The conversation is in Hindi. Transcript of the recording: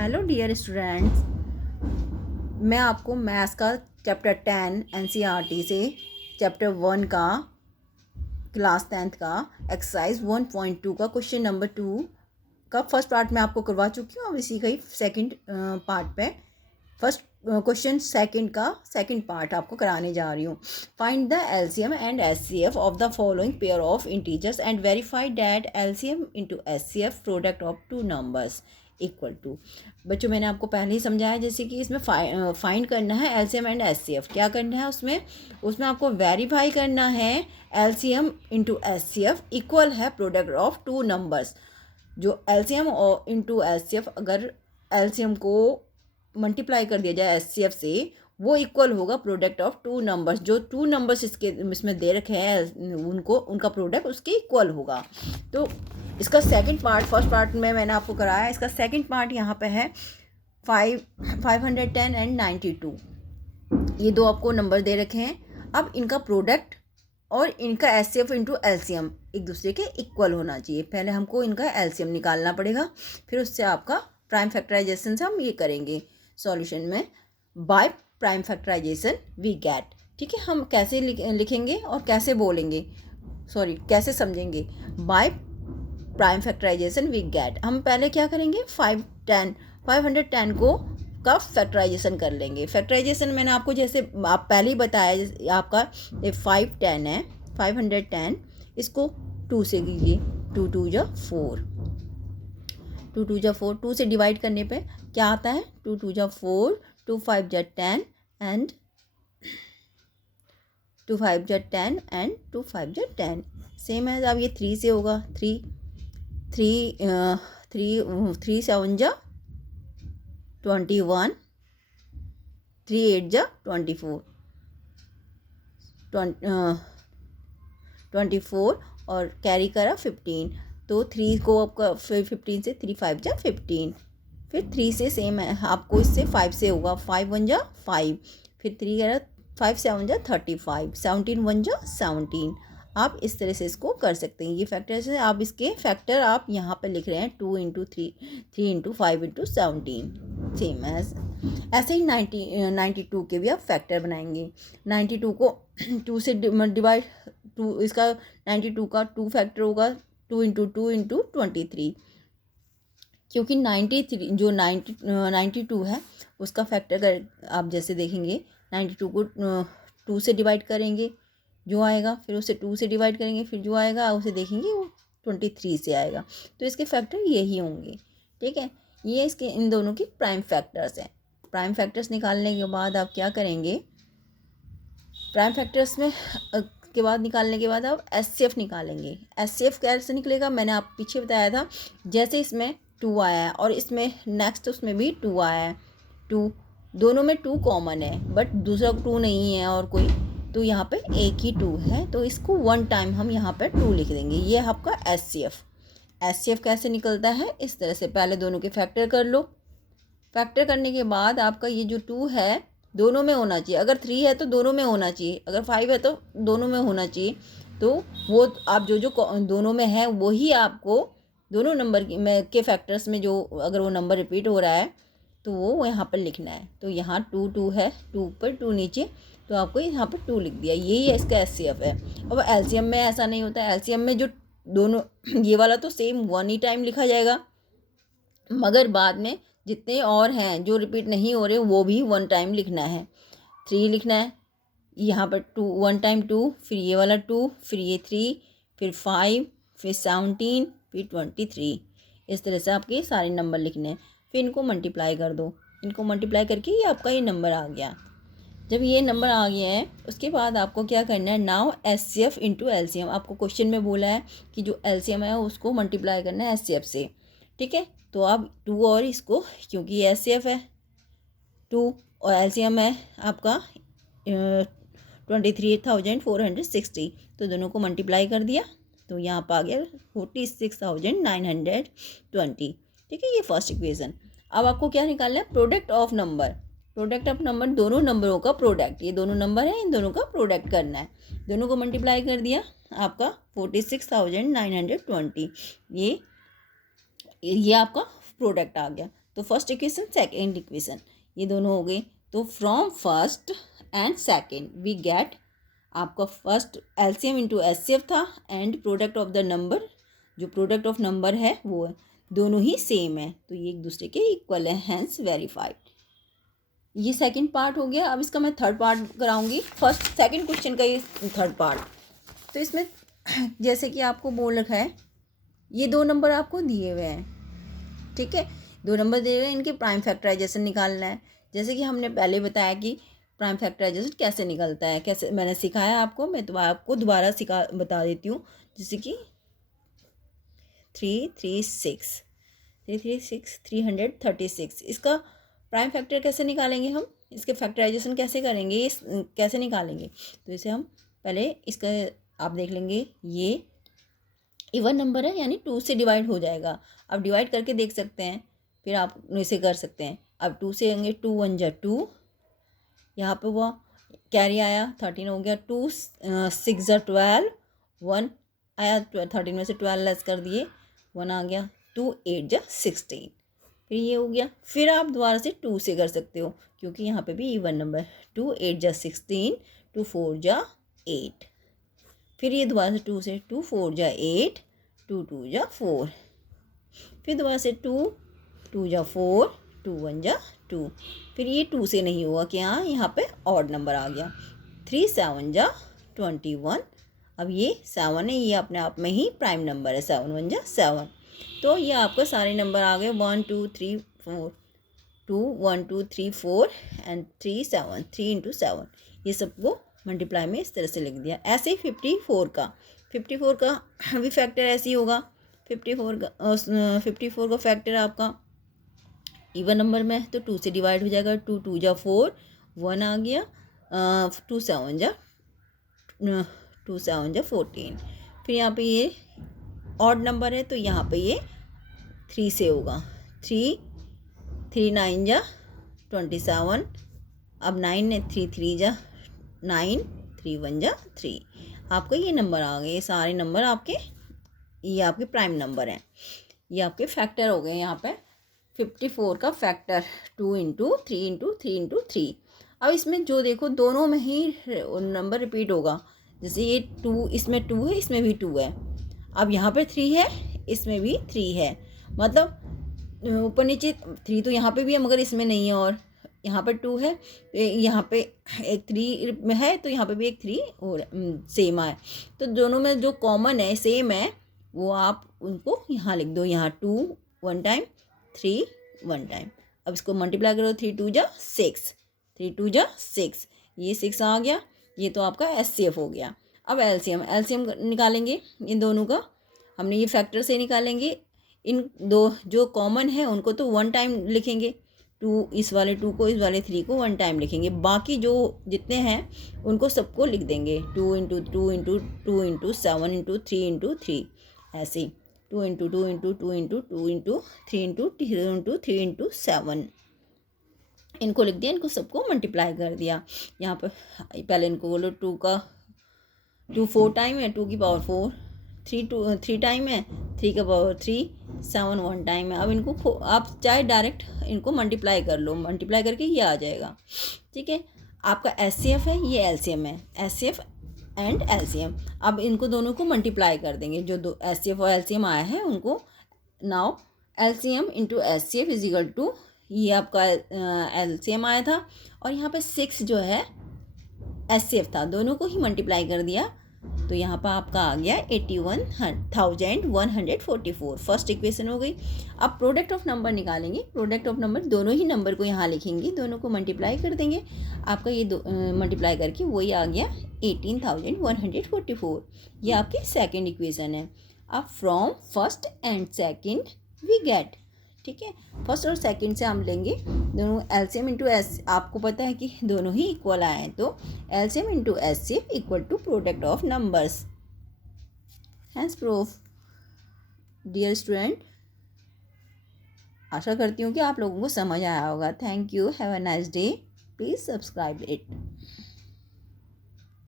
हेलो डियर स्टूडेंट्स, मैं आपको मैथ्स का चैप्टर 10 एनसीईआरटी से चैप्टर 1 का क्लास 10th का एक्सरसाइज 1.2 का क्वेश्चन नंबर 2 का फर्स्ट पार्ट मैं आपको करवा चुकी हूँ। अब इसी का ही सेकंड पार्ट पे फर्स्ट क्वेश्चन सेकंड पार्ट आपको कराने जा रही हूँ। Find the LCM and HCF of the following pair of integers and verify that LCM into HCF product of two numbers equal to. बच्चों, मैंने आपको पहले ही समझाया जैसे कि इसमें फाइंड करना है एलसीएम एंड एचसीएफ। क्या करना है उसमें आपको वेरीफाई करना है एलसीएम इंटू एचसीएफ इक्वल है प्रोडक्ट ऑफ टू नंबर्स। जो एलसीएम और इंटू एचसीएफ, अगर एलसीएम को मल्टीप्लाई कर दिया जाए एचसीएफ से, वो इक्वल होगा प्रोडक्ट ऑफ टू नंबर्स। जो टू नंबर्स इसमें दे रखे हैं उनका प्रोडक्ट उसके इक्वल होगा। तो इसका सेकंड पार्ट, फर्स्ट पार्ट में मैंने आपको कराया, इसका सेकंड पार्ट यहाँ पे है 510 एंड 92। ये दो आपको नंबर दे रखे हैं। अब इनका प्रोडक्ट और इनका एचसीएफ इंटू एलसीएम एक दूसरे के इक्वल होना चाहिए। पहले हमको इनका एलसीएम निकालना पड़ेगा, फिर उससे आपका प्राइम फैक्टराइजेशन से हम ये करेंगे सॉल्यूशन में। By prime factorisation we get. ठीक है, हम कैसे लिखेंगे और कैसे बोलेंगे, कैसे समझेंगे। By prime factorisation we get, हम पहले क्या करेंगे 510 को का फैक्टराइजेशन कर लेंगे। फैक्टराइजेशन मैंने आपको जैसे आप पहले ही बताया, आपका ये 510 है, 510 इसको 2 से कीजिए। 2 2 जा 4, 2 2 जा 4, 2 से डिवाइड करने पे क्या आता है 2 2 जा 4, 2 5 जा 10 एंड 2 5 जा 10 एंड 2 5 जा 10। सेम है, अब ये 3 से होगा। 3 7 जा 21, 3 8 जा 24, 24 और कैरी करा 15। तो 3 को आपका 15 से 3 5 जा 15, फिर 3 से सेम है आपको, इससे 5 से होगा 5 1 जा 5, फिर 3 करा 5 7 जा 35, 17 1 जा 17। आप इस तरह से इसको कर सकते हैं। ये फैक्टर से आप इसके फैक्टर आप यहाँ पर लिख रहे हैं 2 into 3, 3 into 5 into 17, same as. ऐसे ही 92 के भी आप फैक्टर बनाएंगे। 92 को 2 से डिवाइड, 2 इसका 92 का 2 फैक्टर होगा 2 इंटू 2 इंटू 23, क्योंकि 92 है उसका फैक्टर कर आप जैसे देखेंगे 92 को 2 से डिवाइड करेंगे जो आएगा, फिर उसे 2 से डिवाइड करेंगे, फिर जो आएगा उसे देखेंगे वो 23 से आएगा। तो इसके फैक्टर यही होंगे। ठीक है, ये इसके इन दोनों की प्राइम फैक्टर्स हैं। प्राइम फैक्टर्स निकालने के बाद आप क्या करेंगे, प्राइम फैक्टर्स में के बाद निकालने के बाद आप एचसीएफ निकालेंगे। एचसीएफ कैसे निकलेगा मैंने आप पीछे बताया था। जैसे इसमें 2 आया है और इसमें नेक्स्ट उसमें भी 2 आया है, 2 दोनों में 2 कॉमन है, बट दूसरा 2 नहीं है और कोई, तो यहाँ पे एक ही 2 है, तो इसको 1 टाइम हम यहाँ पे 2 लिख देंगे। ये आपका एचसीएफ। एचसीएफ कैसे निकलता है, इस तरह से पहले दोनों के फैक्टर कर लो। फैक्टर करने के बाद आपका ये जो 2 है दोनों में होना चाहिए। अगर 3 है तो दोनों में होना चाहिए, अगर 5 है तो दोनों में होना चाहिए। तो वो आप जो दोनों में है वही आपको दोनों नंबर के फैक्टर्स में जो अगर वो नंबर रिपीट हो रहा है तो वो यहाँ पर लिखना है। तो यहाँ 2 2 है, 2 ऊपर 2 नीचे, तो आपको यहाँ पर 2 लिख दिया। यही है इसका एचसीएफ है। अब एलसीएम में ऐसा नहीं होता है। एलसीएम में जो दोनों ये वाला तो सेम 1 ही टाइम लिखा जाएगा, मगर बाद में जितने और हैं जो रिपीट नहीं हो रहे वो भी 1 टाइम लिखना है। 3 लिखना है यहाँ पर 2 1 टाइम 2, फिर ये वाला 2, फिर ये 3, फिर 5, फिर 17, फिर 23। इस तरह से आपके सारे नंबर लिखने हैं। फिर इनको मल्टीप्लाई कर दो, इनको मल्टीप्लाई करके ये आपका ये नंबर आ गया। जब ये नंबर आ गया है उसके बाद आपको क्या करना है, नाउ एचसीएफ इंटू एलसीएम। आपको क्वेश्चन में बोला है कि जो एलसीएम है उसको मल्टीप्लाई करना है एचसीएफ से। ठीक है, तो आप 2 और इसको, क्योंकि ये एचसीएफ है 2 और एलसीएम है आपका 23,460, तो दोनों को मल्टीप्लाई कर दिया तो यहाँ पर आ गया 46,920। ठीक है, ये फर्स्ट इक्वेशन। अब आपको क्या निकालना है, product of number. Product of number, दोनों नंबरों का प्रोडक्ट, ये दोनों नंबर हैं, इन दोनों का प्रोडक्ट करना है। दोनों को मल्टीप्लाई कर दिया आपका 46,920, ये आपका प्रोडक्ट आ गया। तो फर्स्ट इक्वेशन सेकेंड इक्वेशन ये दोनों हो गए। तो from first and second we get, आपका फर्स्ट एलसीएम इंटू एचसीएफ था and product of the number, जो प्रोडक्ट ऑफ नंबर है वो है, दोनों ही सेम है तो ये एक दूसरे के इक्वल है, हैंस वेरीफाइड। ये सेकंड पार्ट हो गया। अब इसका मैं थर्ड पार्ट कराऊंगी, फर्स्ट सेकंड क्वेश्चन का ये थर्ड पार्ट। तो इसमें जैसे कि आपको बोल रखा है ये दो नंबर आपको दिए हुए हैं, ठीक है, दो नंबर दिए हुए हैं, इनके प्राइम फैक्टराइजेशन निकालना है। जैसे कि हमने पहले बताया कि प्राइम फैक्टराइजेशन कैसे निकलता है, कैसे मैंने सिखाया आपको, मैं तो आपको दोबारा बता देती हूँ। जैसे कि 336 इसका प्राइम फैक्टर कैसे निकालेंगे हम, इसके फैक्टराइजेशन कैसे करेंगे, कैसे निकालेंगे। तो इसे हम पहले इसका आप देख लेंगे, ये इवन नंबर है यानी 2 से डिवाइड हो जाएगा। अब डिवाइड करके देख सकते हैं, फिर आप इसे कर सकते हैं। अब 2 से आएंगे, 2 1 जा 2, यहाँ पे वो कैरी आया 13 हो गया, 2 6 जा 12, 1 आया 13 में से 12 लेस कर दिए, 1 आ गया, 2 8 जा 16, फिर ये हो गया। फिर आप दोबारा से 2 से कर सकते हो क्योंकि यहाँ पे भी इवन नंबर, 2 8 जा 16, 2 4 जा 8, फिर ये दोबारा से 2 से, 2 4 जा 8, 2 2 जा 4, फिर दोबारा से 2 2 जा 4, 2 1 जा 2, फिर ये 2 से नहीं हुआ कि हाँ यहाँ पे ऑड नंबर आ गया, 3 7 जा 21। अब ये 7 है, ये अपने आप में ही प्राइम नंबर है, 7 1 जा 7। तो ये आपका सारे नंबर आ गए 1 2 3 4, 2 1 2 3 4 एंड 3 7, 3 इंटू 7, ये सबको मल्टीप्लाई में इस तरह से लिख दिया। ऐसे ही 54 का भी फैक्टर ऐसे ही होगा। 54 का फैक्टर आपका इवन नंबर में तो 2 से डिवाइड हो जाएगा, 2 2 जा 4, 1 आ गया, 2 7 जा 14। फिर यहाँ पे ये ऑड नंबर है तो यहाँ पे ये 3 से होगा, 3 9 जा 27, अब 9 है, 3 3 जा 9, 3 1 जा 3, आपको ये नंबर आ गए। ये सारे नंबर आपके, ये आपके प्राइम नंबर हैं, ये आपके फैक्टर हो गए। यहाँ पे 54 का फैक्टर 2 इंटू 3 इंटू 3 इंटू 3। अब इसमें जो देखो दोनों में ही नंबर रिपीट होगा, जैसे ये 2, इसमें 2 है, इसमें भी 2 है, अब यहाँ पे 3 है, इसमें भी 3 है, मतलब ऊपर नीचे 3 तो यहाँ पे भी है मगर इसमें नहीं है, और यहाँ पर 2 है, यहाँ पे एक 3 में है तो यहाँ पे भी एक 3 और सेम है। तो दोनों में जो कॉमन है सेम है वो आप उनको यहाँ लिख दो, यहाँ 2 1 टाइम, 3 1 टाइम। अब इसको मल्टीप्लाई करो, 3 2 जा 6, 3 2 जा 6, ये 6 आ गया, ये तो आपका एचसीएफ हो गया। अब एलसीएम निकालेंगे इन दोनों का, हमने ये फैक्टर से निकालेंगे। इन दो जो कॉमन है उनको तो 1 टाइम लिखेंगे, 2 इस वाले 2 को, इस वाले 3 को 1 टाइम लिखेंगे, बाकी जो जितने हैं उनको सबको लिख देंगे 2 into 2 into 2 into 7 into 3 into 3, ऐसे 2 into 2 into 2 into 2 into 3 into 3 into 7, इनको लिख दिया, इनको सबको मल्टीप्लाई कर दिया। यहाँ पर पहले इनको बोलो 2 4 टाइम है, 2 की पावर 4, 3 टाइम है, 3 का पावर 3, 7 1 टाइम है। अब इनको आप चाहे डायरेक्ट इनको मल्टीप्लाई कर लो, मल्टीप्लाई करके ये आ जाएगा, ठीक है। आपका एचसीएफ है, ये एलसीएम है, एचसीएफ एंड एलसीएम। अब इनको दोनों को मल्टीप्लाई कर देंगे, जो दो एचसीएफ और एलसीएम आया है उनको। Now LCM into HCF is equal to, ये आपका एलसीएम आया था और यहाँ पे 6 जो है एचसीएफ था, दोनों को ही मल्टीप्लाई कर दिया तो यहाँ पर आपका आ गया 81,144, फर्स्ट इक्वेशन हो गई। अब प्रोडक्ट ऑफ नंबर निकालेंगे, प्रोडक्ट ऑफ नंबर दोनों ही नंबर को यहाँ लिखेंगे, दोनों को मल्टीप्लाई कर देंगे, आपका ये मल्टीप्लाई करके वही आ गया 18,144, ये आपकी सेकंड इक्वेशन है। अब from first and second we get, ठीक है, फर्स्ट और सेकंड से हम लेंगे दोनों एलसीएम इंटू एस, आपको पता है कि दोनों ही इक्वल आए हैं तो LCM into HCF equal to product of numbers, hence proof. Dear student, आशा करती हूँ कि आप लोगों को समझ आया होगा। Thank you, have a nice day, please subscribe it.